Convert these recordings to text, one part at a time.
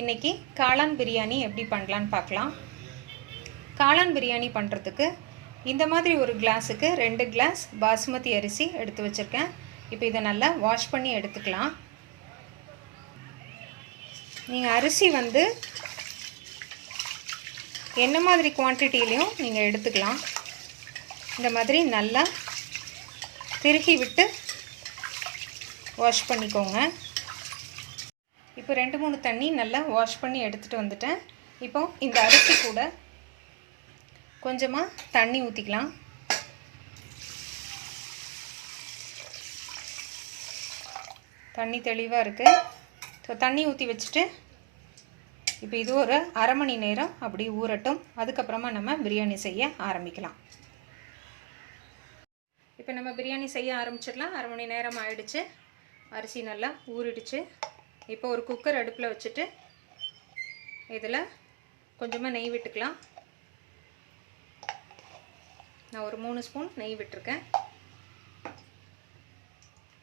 இன்னைக்கு காளான் பிரியாணி எப்படி பண்ணலான்னு பார்க்கலாம். காளான் பிரியாணி பண்ணுறதுக்கு இந்த மாதிரி ஒரு கிளாஸுக்கு ரெண்டு கிளாஸ் பாசுமதி அரிசி எடுத்து வச்சுருக்கேன். இப்போ இதை நல்லா வாஷ் பண்ணி எடுத்துக்கலாம். நீங்கள் அரிசி வந்து என்ன மாதிரி குவான்டிட்டிலையும் நீங்கள் எடுத்துக்கலாம். இந்த மாதிரி நல்லா திருகி விட்டு வாஷ் பண்ணிக்கோங்க. இப்போ ரெண்டு மூணு தண்ணி நல்லா வாஷ் பண்ணி எடுத்துகிட்டு வந்துட்டேன். இப்போ இந்த அரிசி கூட கொஞ்சமாக தண்ணி ஊற்றிக்கலாம் தண்ணி தெளிவாக இருக்குது ஸோ தண்ணி ஊற்றி வச்சுட்டு இப்போ இது ஒரு அரை மணி நேரம் அப்படி ஊறட்டும். அதுக்கப்புறமா நம்ம பிரியாணி செய்ய ஆரம்பிக்கலாம். இப்போ நம்ம பிரியாணி செய்ய ஆரம்பிச்சிடலாம். அரை மணி நேரம் ஆயிடுச்சு. அரிசி நல்லா ஊறிடுச்சு. இப்போ ஒரு குக்கர் அடுப்பில் வச்சுட்டு இதில் கொஞ்சமாக நெய் விட்டுக்கலாம். நான் ஒரு மூணு ஸ்பூன் நெய் விட்டுருக்கேன்.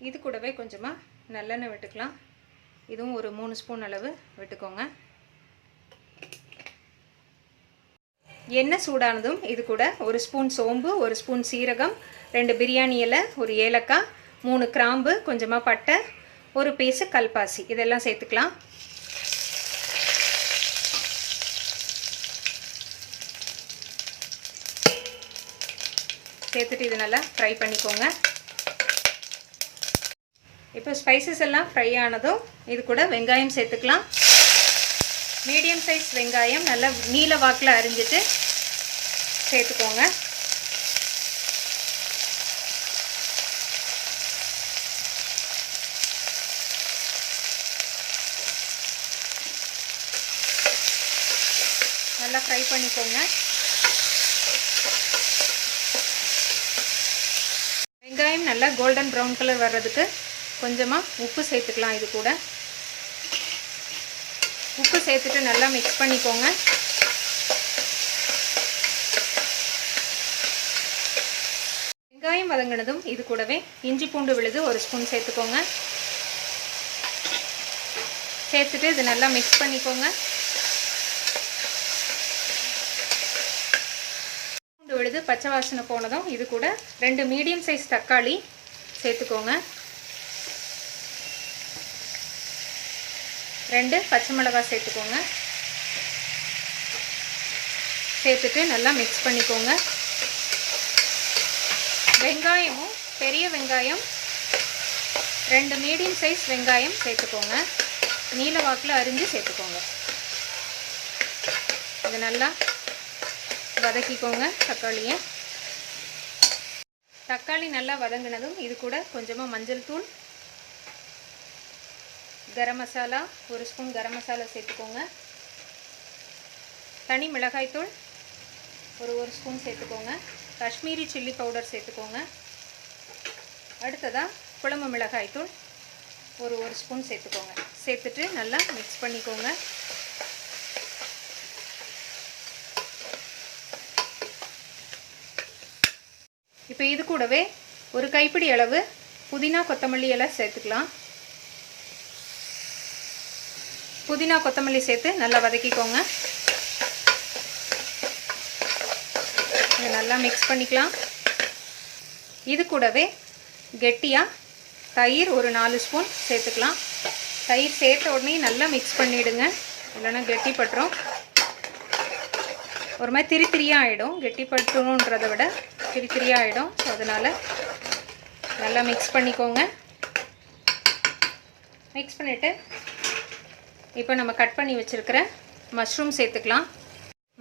இது கூடவே கொஞ்சமாக நல்லெண்ணெய் விட்டுக்கலாம். இதுவும் ஒரு மூணு ஸ்பூன் அளவு விட்டுக்கோங்க. எண்ணெய் சூடானதும் இது கூட ஒரு ஸ்பூன் சோம்பு ஒரு ஸ்பூன் சீரகம் ரெண்டு பிரியாணி இலை ஒரு ஏலக்காய் மூணு கிராம்பு கொஞ்சமாக பட்டை ஒரு பீஸு கல்பாசி. இதெல்லாம் சேர்த்துக்கலாம். சேர்த்துட்டு இது நல்லா ஃப்ரை பண்ணிக்கோங்க. இப்போ ஸ்பைசஸ் எல்லாம் ஃப்ரை ஆனதும் இது கூட வெங்காயம் சேர்த்துக்கலாம். மீடியம் சைஸ் வெங்காயம் நல்லா நீல வாக்கில் அரிஞ்சிட்டு சேர்த்துக்கோங்க நல்லா ஃப்ரை பண்ணிக்கோங்க. வெங்காயம் நல்லா கோல்டன் ப்ரௌன் கலர் வர்றதுக்கு கொஞ்சமாக உப்பு சேர்த்துக்கலாம் இது கூட. உப்பு சேர்த்துட்டு நல்லா மிக்ஸ் பண்ணிக்கோங்க. வெங்காயம் வதங்கினதும் இது கூடவே இஞ்சி பூண்டு விழுது ஒரு ஸ்பூன் சேர்த்துக்கோங்க. சேர்த்துட்டு இது நல்லா மிக்ஸ் பண்ணிக்கோங்க. வந்து பச்சை வாசனை போனதும் இது கூட ரெண்டு மீடியம் சைஸ் தக்காளி சேர்த்துக்கோங்க. ரெண்டு பச்சை மிளகாய் சேர்த்துக்கோங்க. சேர்த்துட்டு நல்லா மிக்ஸ் பண்ணிக்கோங்க. வெங்காயமும் பெரிய வெங்காயம் ரெண்டு மீடியம் சைஸ் வெங்காயம் சேர்த்துக்கோங்க. நீல வாக்கில் அரிஞ்சு சேர்த்துக்கோங்க. இது நல்லா வதக்கிக்கோங்க தக்காளியை. தக்காளி நல்லா வதங்கினதும் இது கூட கொஞ்சமாக மஞ்சள் தூள் கரம் மசாலா ஒரு ஸ்பூன் கரம் மசாலா சேர்த்துக்கோங்க. தனி மிளகாய்த்தூள் ஒரு ஒரு ஸ்பூன் சேர்த்துக்கோங்க. காஷ்மீரி சில்லி பவுடர் சேர்த்துக்கோங்க. அடுத்ததாக குழம்பு மிளகாய்த்தூள் ஒரு ஒரு ஸ்பூன் சேர்த்துக்கோங்க. சேர்த்துட்டு நல்லா மிக்ஸ் பண்ணிக்கோங்க. இப்போ இது கூடவே ஒரு கைப்பிடி அளவு புதினா கொத்தமல்லி எல்லாம் சேர்த்துக்கலாம். புதினா கொத்தமல்லி சேர்த்து நல்லா வதக்கிக்கோங்க. இதை நல்லா மிக்ஸ் பண்ணிக்கலாம். இது கூடவே கெட்டியாக தயிர் ஒரு நாலு ஸ்பூன் சேர்த்துக்கலாம். தயிர் சேர்த்த உடனே நல்லா மிக்ஸ் பண்ணிவிடுங்க இல்லைன்னா கெட்டி பட்டுரும் ஒரு மாதிரி திரி திரியாக ஆகிடும் கெட்டி விட திரி திரியாக ஆகிடும் ஸோ அதனால் நல்லா மிக்ஸ் பண்ணிக்கோங்க. மிக்ஸ் பண்ணிவிட்டு இப்போ நம்ம கட் பண்ணி வச்சுருக்கிற மஷ்ரூம் சேர்த்துக்கலாம்.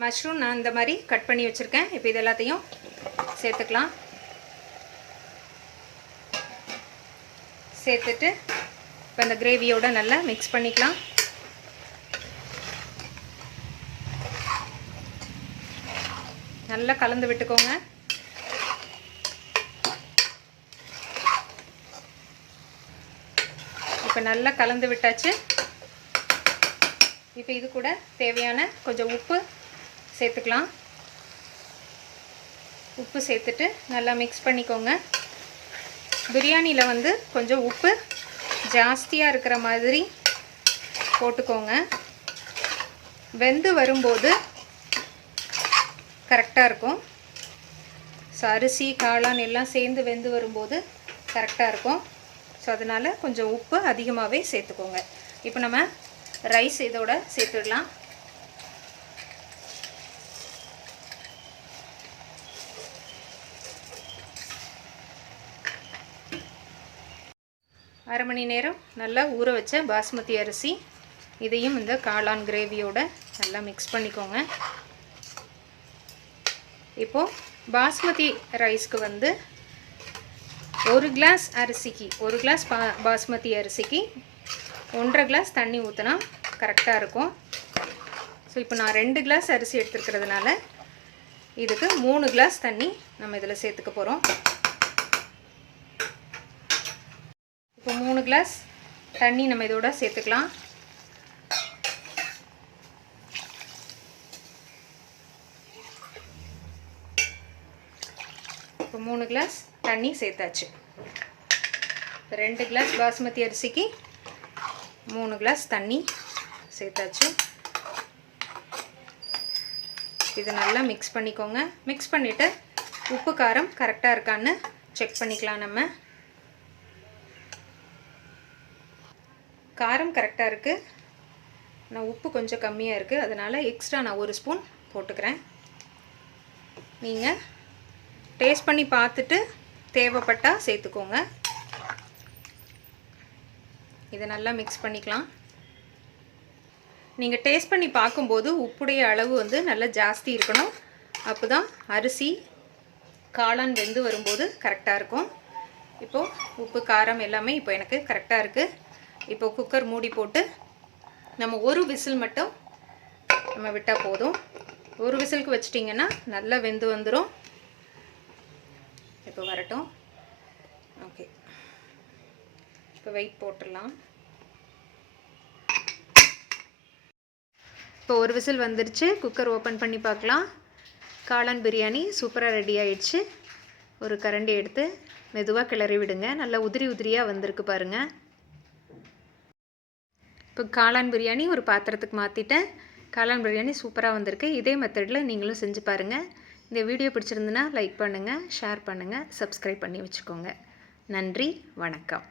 மஷ்ரூம் நான் இந்த மாதிரி கட் பண்ணி வச்சுருக்கேன். இப்போ இது எல்லாத்தையும் சேர்த்துக்கலாம். சேர்த்துட்டு இப்போ இந்த கிரேவியோட நல்லா மிக்ஸ் பண்ணிக்கலாம். நல்லா கலந்து விட்டுக்கோங்க. இப்போ நல்லா கலந்து விட்டாச்சு. இப்போ இது கூட தேவையான கொஞ்சம் உப்பு சேர்த்துக்கலாம். உப்பு சேர்த்துட்டு நல்லா மிக்ஸ் பண்ணிக்கோங்க. பிரியாணியில் வந்து கொஞ்சம் உப்பு ஜாஸ்தியாக இருக்கிற மாதிரி போட்டுக்கோங்க. வெந்து வரும்போது கரெக்டாக இருக்கும். ஸோ அரிசி காளான் எல்லாம் சேர்ந்து வெந்து வரும்போது கரெக்டாக இருக்கும். ஸோ அதனால் கொஞ்சம் உப்பு அதிகமாகவே சேர்த்துக்கோங்க. இப்போ நம்ம ரைஸ் இதோட சேர்த்துடலாம். அரை மணி நேரம் நல்லா ஊற வச்ச பாஸ்மதி அரிசி இதையும் இந்த காளான் கிரேவியோட நல்லா மிக்ஸ் பண்ணிக்கோங்க. இப்போது பாஸ்மதி ரைஸ்க்கு வந்து ஒரு கிளாஸ் அரிசிக்கு ஒரு கிளாஸ் பா பாஸ்மதி அரிசிக்கு ஒன்றரை கிளாஸ் தண்ணி ஊற்றினா கரெக்டாக இருக்கும். ஸோ இப்போ நான் ரெண்டு கிளாஸ் அரிசி எடுத்துருக்கிறதுனால இதுக்கு மூணு கிளாஸ் தண்ணி நம்ம இதில் சேர்த்துக்க போகிறோம் இப்போ மூணு கிளாஸ் தண்ணி நம்ம இதோட சேர்த்துக்கலாம். மூணு கிளாஸ் தண்ணி சேர்த்தாச்சு. ரெண்டு கிளாஸ் பாஸ்மதி அரிசிக்கு மூணு கிளாஸ் தண்ணி சேர்த்தாச்சு. இது நல்லா மிக்ஸ் பண்ணிக்கோங்க. மிக்ஸ் பண்ணிவிட்டு உப்பு காரம் கரெக்டாக இருக்கான்னு செக் பண்ணிக்கலாம் நம்ம. காரம் கரெக்டாக இருக்குது நான் உப்பு கொஞ்சம் கம்மியாக இருக்குது அதனால் எக்ஸ்ட்ரா நான் ஒரு ஸ்பூன் போட்டுக்கிறேன். நீங்கள் டேஸ்ட் பண்ணி பார்த்துட்டு தேவைப்பட்டால் சேர்த்துக்கோங்க. இதை நல்லா மிக்ஸ் பண்ணிக்கலாம். நீங்கள் டேஸ்ட் பண்ணி பார்க்கும்போது உப்புடைய அளவு வந்து நல்லா ஜாஸ்தி இருக்கணும். அப்போ தான் அரிசி காளான் வெந்து வரும்போது கரெக்டாக இருக்கும். இப்போது உப்பு காரம் எல்லாமே இப்போ எனக்கு கரெக்டாக இருக்குது இப்போது குக்கர் மூடி போட்டு நம்ம ஒரு விசில் மட்டும் நம்ம விட்டால் போதும். ஒரு விசிலுக்கு வச்சிட்டிங்கன்னா நல்லா வெந்து வந்துடும் இப்போ வரட்டும். ஓகே இப்போ வெயிட் போட்டுடலாம். இப்போ ஒரு விசில் வந்துருச்சு. குக்கர் ஓப்பன் பண்ணி பார்க்கலாம். காளான் பிரியாணி சூப்பராக ரெடி ஆயிடுச்சு. ஒரு கரண்டி எடுத்து மெதுவாக கிளறி விடுங்க. நல்லா உதிரி உதிரியாக வந்திருக்கு பாருங்கள் இப்போ காளான் பிரியாணி ஒரு பாத்திரத்துக்கு மாற்றிட்டேன் காளான் பிரியாணி சூப்பராக வந்திருக்கு. இதே மெத்தடில் நீங்களும் செஞ்சு பாருங்கள் இந்த வீடியோ பிடிச்சிருந்துன்னா லைக் பண்ணுங்கள் ஷேர் பண்ணுங்கள் சப்ஸ்கிரைப் பண்ணி வச்சுக்கோங்க. நன்றி வணக்கம்.